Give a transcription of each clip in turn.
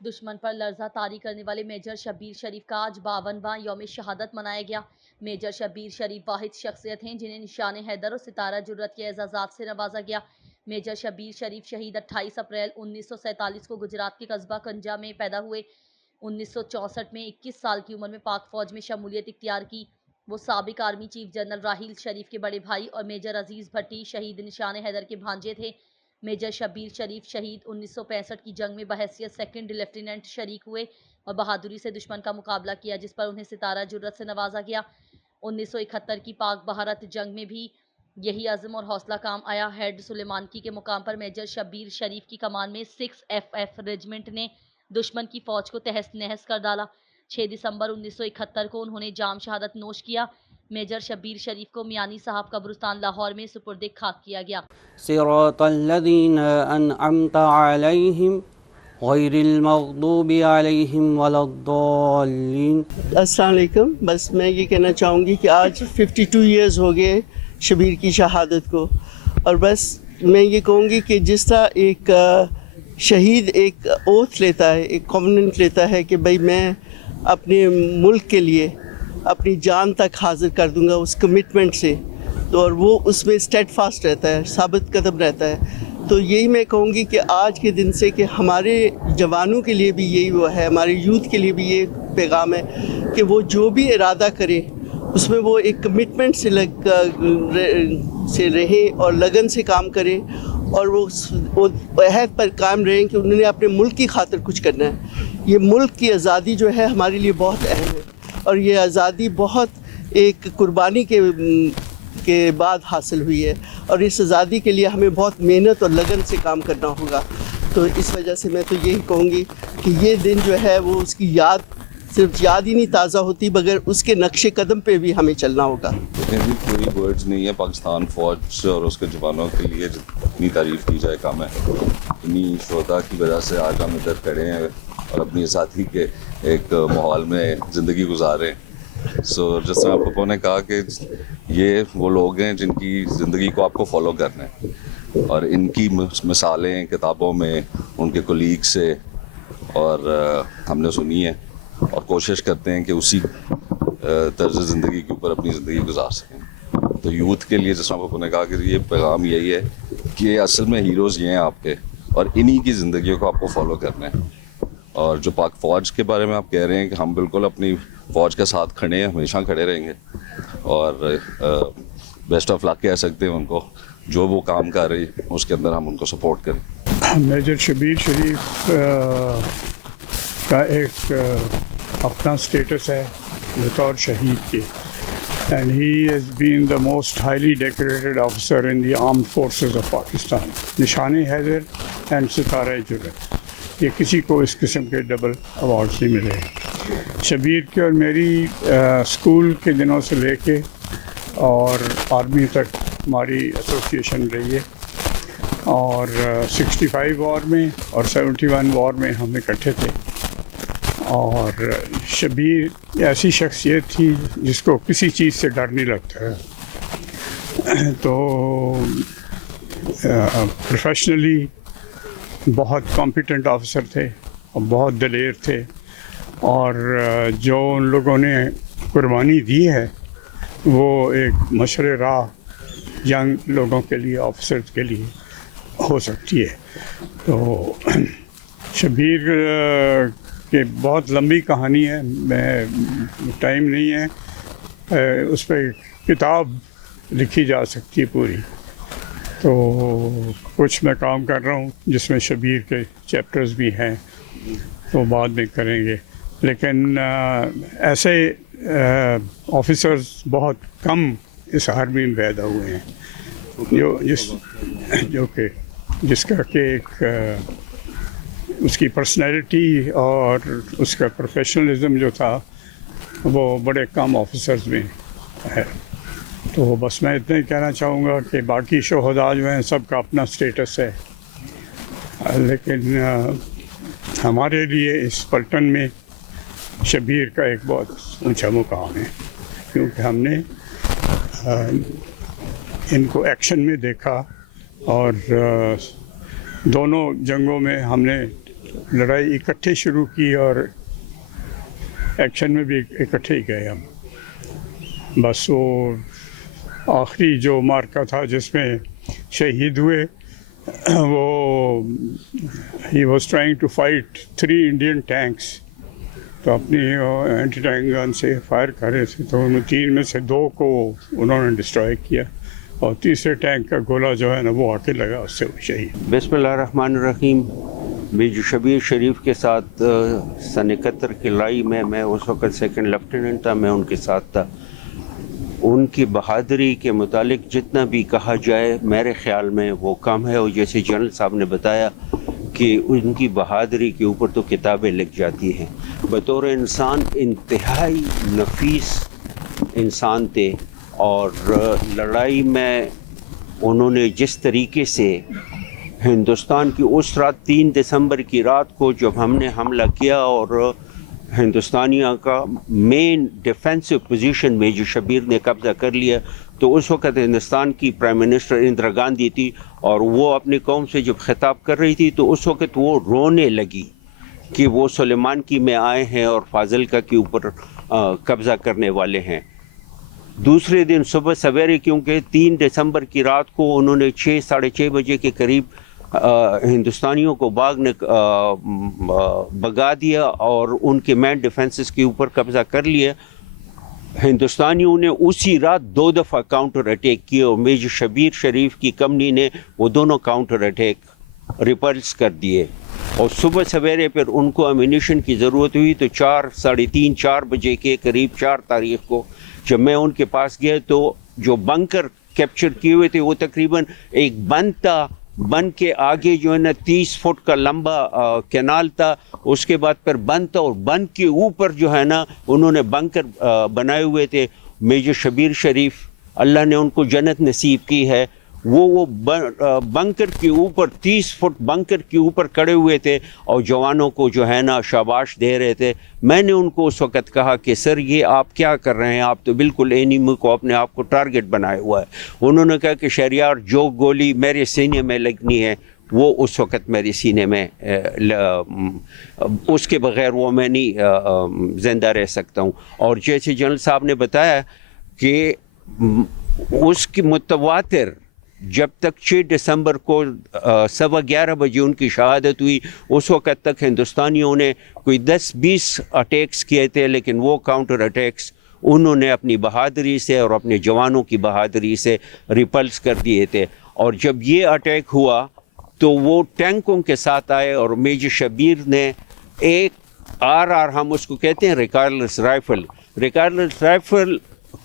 دشمن پر لرزہ طاری کرنے والے میجر شبیر شریف کا آج 52واں یوم شہادت منایا گیا۔ میجر شبیر شریف واحد شخصیت ہیں جنہیں نشان حیدر اور ستارہ جرأت کے اعزازات سے نوازا گیا۔ میجر شبیر شریف شہید 28 اپریل 1947 کو گجرات کے قصبہ کنجا میں پیدا ہوئے۔ 1964 میں 21 سال کی عمر میں پاک فوج میں شمولیت اختیار کی۔ وہ سابق army chief general Raheel Sharif کے بڑے بھائی اور میجر عزیز بھٹی شہید نشان حیدر کے بھانجے تھے۔ میجر شبیر شریف شہید 1965 کی جنگ میں بحیثیت سیکنڈ لیفٹیننٹ شریک ہوئے اور بہادری سے دشمن کا مقابلہ کیا، جس پر انہیں ستارہ جرأت سے نوازا گیا۔ 1971 کی پاک بھارت جنگ میں بھی یہی عزم اور حوصلہ کام آیا۔ ہیڈ سلیمانکی کے مقام پر میجر شبیر شریف کی کمان میں 6FF ریجمنٹ نے دشمن کی فوج کو تہس نہس کر ڈالا۔ 6 دسمبر 1971 کو انہوں نے جام شہادت نوش کیا۔ میجر شبیر شریف کو میانی صاحب قبرستان لاہور میں سپرد خاک کیا گیا۔ صراط الذین انعمت علیہم غیر المغضوب علیہم ولا الضالین۔ السلام علیکم۔ بس میں یہ کہنا چاہوں گی کہ آج 52 ایئرز ہو گئے شبیر کی شہادت کو، اور بس میں یہ کہوں گی کہ جس طرح ایک شہید ایک اوتھ لیتا ہے، ایک کووننٹ لیتا ہے کہ بھئی میں اپنے ملک کے لیے اپنی جان تک حاضر کر دوں گا اس کمٹمنٹ سے، تو اور وہ اس میں اسٹیڈ فاسٹ رہتا ہے، ثابت قدم رہتا ہے۔ تو یہی میں کہوں گی کہ آج کے دن سے کہ ہمارے جوانوں کے لیے بھی یہی وہ ہے، ہمارے یوتھ کے لیے بھی یہ پیغام ہے کہ وہ جو بھی ارادہ کرے اس میں وہ ایک کمٹمنٹ سے رہیں اور لگن سے کام کریں، اور وہ عہد پر قائم رہیں کہ انہوں نے اپنے ملک کی خاطر کچھ کرنا ہے۔ یہ ملک کی آزادی جو ہے ہمارے لیے بہت اہم ہے، اور یہ آزادی بہت ایک قربانی کے بعد حاصل ہوئی ہے، اور اس آزادی کے لیے ہمیں بہت محنت اور لگن سے کام کرنا ہوگا۔ تو اس وجہ سے میں تو یہی کہوں گی کہ یہ دن جو ہے وہ اس کی یاد صرف یاد ہی نہیں تازہ ہوتی، مگر اس کے نقش قدم پہ بھی ہمیں چلنا ہوگا۔ لیکن پوری ورڈز نہیں ہے پاکستان فوج اور اس کے جوانوں کے لیے جتنی تعریف کی جائے کم ہے۔ انہی شہداء کی وجہ سے آج ہم ادھر کھڑے ہیں اور اپنی آزادی کے ایک ماحول میں زندگی گزارے ہیں۔ جس طرح پپو نے کہا کہ یہ وہ لوگ ہیں جن کی زندگی کو آپ کو فالو کرنا ہے، اور ان کی مثالیں کتابوں میں ان کے کولیگ سے اور ہم نے سنی ہے، اور کوشش کرتے ہیں کہ اسی طرز زندگی کے اوپر اپنی زندگی گزار سکیں۔ تو یوتھ کے لیے جس طرح پپو نے کہا کہ یہ پیغام یہی ہے کہ اصل میں ہیروز یہ ہیں آپ کے، اور انہی کی زندگیوں کو آپ کو فالو کرنا ہے۔ اور جو پاک فوج کے بارے میں آپ کہہ رہے ہیں کہ ہم بالکل اپنی فوج کے ساتھ کھڑے ہیں، ہمیشہ کھڑے رہیں گے، اور بیسٹ آف لک کہہ سکتے ہیں ان کو، جو وہ کام کر رہی اس کے اندر ہم ان کو سپورٹ کریں۔ میجر شبیر شریف کا ایک اپنا اسٹیٹس ہے بطور شہید کے، and he has been the most highly decorated officer in the armed forces of Pakistan. نشان حیدر اینڈ ستارہ جرأت، یہ کسی کو اس قسم کے ڈبل ایوارڈز نہیں ملے۔ شبیر کی اور میری اسکول کے دنوں سے لے کے اور آرمی تک ہماری ایسوسیشن رہی ہے، اور 65 وار میں اور 71 وار میں ہم اکٹھے تھے۔ اور شبیر ایسی شخصیت تھی جس کو کسی چیز سے ڈر نہیں لگتا ہے، تو پروفیشنلی بہت کمپیٹنٹ آفیسر تھے اور بہت دلیر تھے، اور جو ان لوگوں نے قربانی دی ہے وہ ایک مشر راہ ینگ لوگوں کے لیے، آفیسرز کے لیے ہو سکتی ہے۔ تو شبیر کی بہت لمبی کہانی ہے، میں ٹائم نہیں ہے، اس پہ کتاب لکھی جا سکتی ہے پوری۔ تو کچھ میں کام کر رہا ہوں جس میں شبیر کے چیپٹرز بھی ہیں، تو بعد میں کریں گے، لیکن ایسے آفیسرز بہت کم اس آرمی میں پیدا ہوئے ہیں جس کا کہ ایک اس کی پرسنالٹی اور اس کا پروفیشنلزم جو تھا وہ بڑے کم آفیسرز میں ہے۔ تو بس میں اتنا ہی کہنا چاہوں گا کہ باقی شہداء جو ہیں سب کا اپنا اسٹیٹس ہے، لیکن ہمارے لیے اس پلٹن میں شبیر کا ایک بہت اونچا مقام ہے، کیونکہ ہم نے ان کو ایکشن میں دیکھا، اور دونوں جنگوں میں ہم نے لڑائی اکٹھے شروع کی اور ایکشن میں بھی اکٹھے ہی گئے ہم. بس وہ آخری جو مارکا تھا جس میں شہید ہوئے وہ ہی was trying to fight 3 Indian tanks. تو اپنی اینٹی ٹینک گن سے فائر کر رہے تھے تو ان 3 میں سے 2 کو انہوں نے ڈسٹرائے کیا اور تیسرے ٹینک کا گولا جو ہے نا وہ آ کے لگا, اس سے وہ شہید. بسم اللہ الرحمن الرحیم. میجر شبیر شریف کے ساتھ سن 71 کی لڑائی میں اس وقت سیکنڈ لیفٹیننٹ تھا, میں ان کے ساتھ تھا. ان کی بہادری کے متعلق جتنا بھی کہا جائے میرے خیال میں وہ کم ہے, اور جیسے جنرل صاحب نے بتایا کہ ان کی بہادری کے اوپر تو کتابیں لکھ جاتی ہیں. بطور انسان انتہائی نفیس انسان تھے, اور لڑائی میں انہوں نے جس طریقے سے ہندوستان کی اس رات 3 دسمبر کی رات کو جب ہم نے حملہ کیا اور ہندوستانیوں کا مین ڈیفینسو پوزیشن میجر شبیر نے قبضہ کر لیا, تو اس وقت ہندوستان کی پرائم منسٹر اندرا گاندھی تھی, اور وہ اپنی قوم سے جب خطاب کر رہی تھی تو اس وقت وہ رونے لگی کہ وہ سلیمان کی میں آئے ہیں اور فاضلکا کے اوپر قبضہ کرنے والے ہیں. دوسرے دن صبح سویرے, کیونکہ 3 دسمبر کی رات کو انہوں نے 6-6:30 بجے کے قریب ہندوستانیوں کو بگا دیا اور ان کے مین ڈیفنسز کے اوپر قبضہ کر لیا. ہندوستانیوں نے اسی رات 2 دفعہ کاؤنٹر اٹیک کیے, اور میجر شبیر شریف کی کمپنی نے وہ دونوں کاؤنٹر اٹیک ریپلس کر دیے. اور صبح سویرے پھر ان کو امینیشن کی ضرورت ہوئی, تو 4:30-4 بجے کے قریب 4 تاریخ کو جب میں ان کے پاس گیا تو جو بنکر کیپچر کیے ہوئے تھے وہ تقریباً ایک بند تھا, بند کے آگے جو ہے نا 30 فٹ کا لمبا کینال تھا, اس کے بعد پھر بند تھا, اور بند کے اوپر جو ہے نا انہوں نے بنکر بنائے ہوئے تھے. میجر شبیر شریف اللہ نے ان کو جنت نصیب کی ہے, وہ بنکر کے اوپر 30 فٹ بنکر کے اوپر کھڑے ہوئے تھے اور جوانوں کو جو ہے نا شاباش دے رہے تھے. میں نے ان کو اس وقت کہا کہ سر یہ آپ کیا کر رہے ہیں, آپ تو بالکل اینیمی کو اپنے آپ کو ٹارگٹ بنایا ہوا ہے. انہوں نے کہا کہ شہریار جو گولی میرے سینے میں لگنی ہے وہ اس وقت میرے سینے میں اس کے بغیر وہ میں نہیں زندہ رہ سکتا ہوں. اور جیسے جنرل صاحب نے بتایا کہ اس کی متواتر جب تک 6 دسمبر کو 11:15 بجے ان کی شہادت ہوئی, اس وقت تک ہندوستانیوں نے کوئی 10-20 اٹیکس کیے تھے, لیکن وہ کاؤنٹر اٹیکس انہوں نے اپنی بہادری سے اور اپنے جوانوں کی بہادری سے ریپلس کر دیے تھے. اور جب یہ اٹیک ہوا تو وہ ٹینکوں کے ساتھ آئے, اور میجر شبیر نے ایک RR ہم اس کو کہتے ہیں ریکارلس رائفل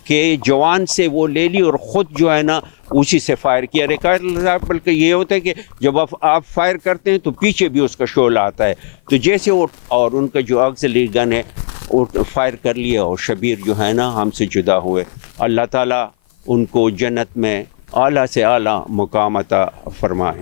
کے جوان سے وہ لے لی اور خود جو ہے نا اسی سے فائر کیا. ریکارلس رائفل کا یہ ہوتا ہے کہ جب آپ فائر کرتے ہیں تو پیچھے بھی اس کا شعلہ آتا ہے, تو جیسے وہ اور ان کا جو آکسیلری گن ہے وہ فائر کر لیا, اور شبیر جو ہے نا ہم سے جدا ہوئے. اللہ تعالیٰ ان کو جنت میں اعلیٰ سے اعلیٰ مقام عطا فرمائے.